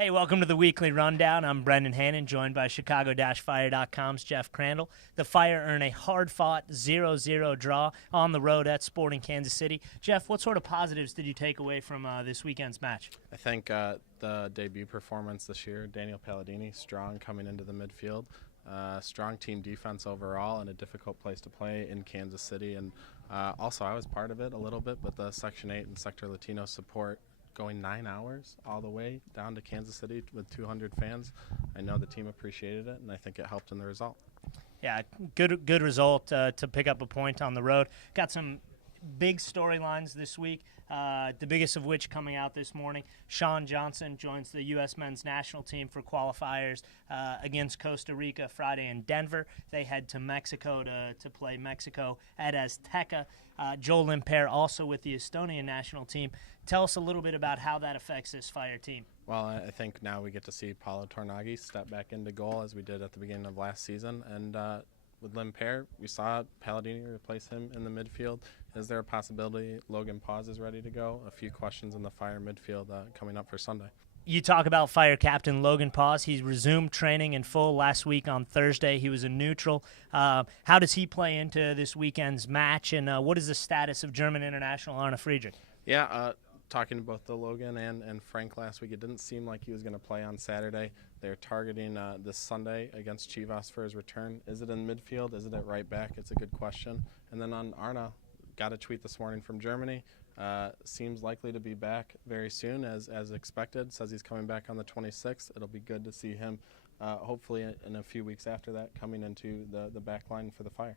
Hey, welcome to the Weekly Rundown. I'm Brendan Hannan, joined by Chicago-Fire.com's Jeff Crandall. The Fire earn a hard-fought 0-0 draw on the road at Sporting Kansas City. Jeff, what sort of positives did you take away from this weekend's match? I think the debut performance this year, Daniel Palladini, strong coming into the midfield. Strong team defense overall, and a difficult place to play in Kansas City. And also, I was part of it a little bit, but the Section 8 and Sector Latino support going 9 hours all the way down to Kansas City with 200 fans. I know the team appreciated it, and I think it helped in the result. Yeah, good result to pick up a point on the road. Got some big storylines this week, the biggest of which coming out this morning. Sean Johnson joins the U.S. men's national team for qualifiers against Costa Rica Friday in Denver. They head to Mexico to play Mexico at Azteca. Joel Limper also with the Estonian national team. Tell us a little bit about how that affects this Fire team. Well, I think now we get to see Paulo Tornaghi step back into goal as we did at the beginning of last season. And with Limper, we saw Palladini replace him in the midfield. Is there a possibility Logan Paz is ready to go? A few questions in the Fire midfield coming up for Sunday. You talk about Fire captain Logan Paz. He's resumed training in full last week on Thursday. He was a neutral. How does he play into this weekend's match, and what is the status of German international Arne Friedrich? Yeah, talking to both the Logan and Frank last week, it didn't seem like he was going to play on Saturday. They're targeting this Sunday against Chivas for his return. Is it in midfield? Is it at right back? It's a good question. And then on Arne, got a tweet this morning from Germany. Seems likely to be back very soon as expected. Says he's coming back on the 26th. It'll be good to see him hopefully in a few weeks after that coming into the back line for the Fire.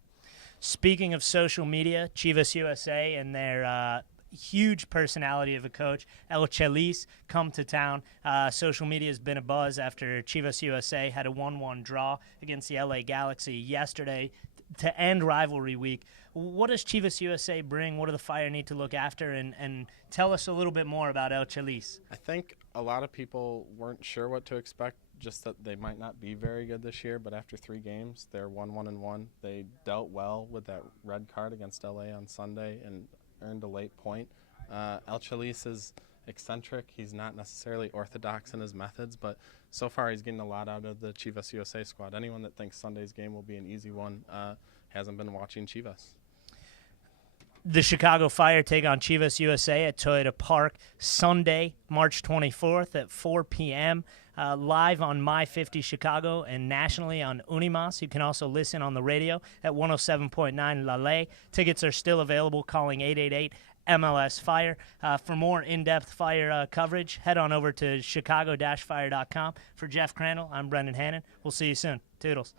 Speaking of social media, Chivas USA and their huge personality of a coach, El Chelis, come to town. Social media has been abuzz after Chivas USA had a 1-1 draw against the LA Galaxy yesterday to end rivalry week. What does Chivas USA bring? What do the Fire need to look after? And tell us a little bit more about El Chelis. I think a lot of people weren't sure what to expect, just that they might not be very good this year, but after 3 games, they're 1-1-1. They dealt well with that red card against LA on Sunday and earned a late point. El Chelis is eccentric. He's not necessarily orthodox in his methods, but so far he's getting a lot out of the Chivas USA squad. Anyone that thinks Sunday's game will be an easy one hasn't been watching Chivas. The Chicago Fire take on Chivas USA at Toyota Park Sunday, March 24th at 4 p.m. Live on My 50 Chicago and nationally on Unimas. You can also listen on the radio at 107.9 La Ley. Tickets are still available calling 888-MLS-FIRE. For more in-depth Fire coverage, head on over to Chicago-Fire.com. For Jeff Crandall, I'm Brendan Hannan. We'll see you soon. Toodles.